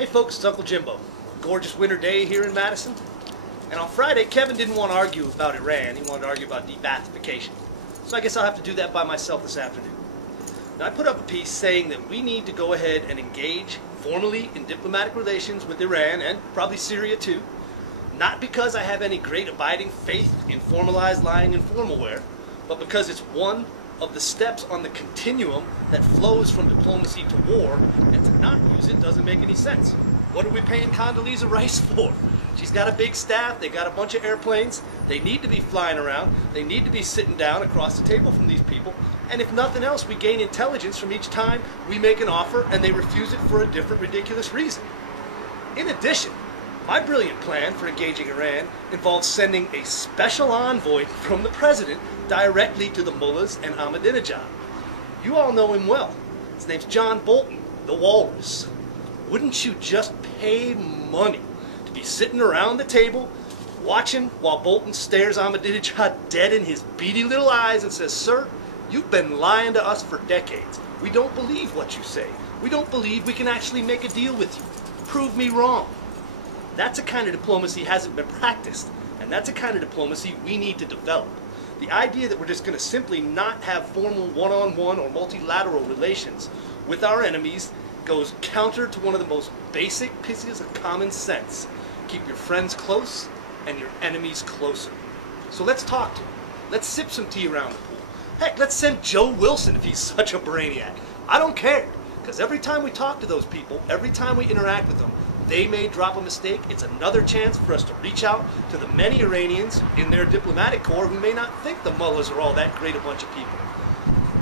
Hey folks, it's Uncle Jimbo. Gorgeous winter day here in Madison. And on Friday, Kevin didn't want to argue about Iran. He wanted to argue about de-Ba'athification. So I guess I'll have to do that by myself this afternoon. Now I put up a piece saying that we need to go ahead and engage formally in diplomatic relations with Iran and probably Syria too. Not because I have any great abiding faith in formalized lying and formalware, but because it's one of the steps on the continuum that flows from diplomacy to war, and to not use it doesn't make any sense. What are we paying Condoleezza Rice for? She's got a big staff, they got a bunch of airplanes, they need to be flying around, they need to be sitting down across the table from these people, and if nothing else, we gain intelligence from each time we make an offer and they refuse it for a different ridiculous reason. In addition, my brilliant plan for engaging Iran involves sending a special envoy from the president directly to the mullahs and Ahmadinejad. You all know him well. His name's John Bolton, the Walrus. Wouldn't you just pay money to be sitting around the table watching while Bolton stares Ahmadinejad dead in his beady little eyes and says, "Sir, you've been lying to us for decades. We don't believe what you say. We don't believe we can actually make a deal with you. Prove me wrong." That's a kind of diplomacy hasn't been practiced, and that's a kind of diplomacy we need to develop. The idea that we're just going to simply not have formal one-on-one or multilateral relations with our enemies goes counter to one of the most basic pieces of common sense. Keep your friends close and your enemies closer. So let's talk to them. Let's sip some tea around the pool. Heck, let's send Joe Wilson if he's such a brainiac. I don't care, because every time we talk to those people, every time we interact with them, they may drop a mistake. It's another chance for us to reach out to the many Iranians in their diplomatic corps who may not think the mullahs are all that great a bunch of people.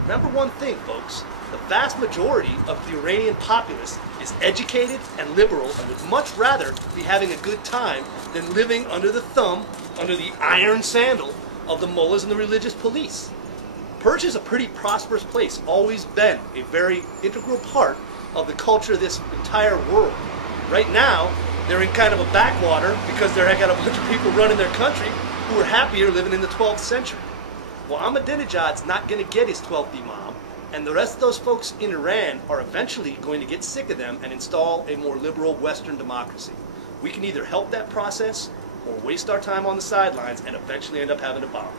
Remember one thing, folks. The vast majority of the Iranian populace is educated and liberal and would much rather be having a good time than living under the thumb, under the iron sandal of the mullahs and the religious police. Persia's a pretty prosperous place, always been a very integral part of the culture of this entire world. Right now, they're in kind of a backwater because they've got a bunch of people running their country who are happier living in the 12th century. Well, Ahmadinejad's not going to get his 12th imam, and the rest of those folks in Iran are eventually going to get sick of them and install a more liberal Western democracy. We can either help that process or waste our time on the sidelines and eventually end up having a bomb.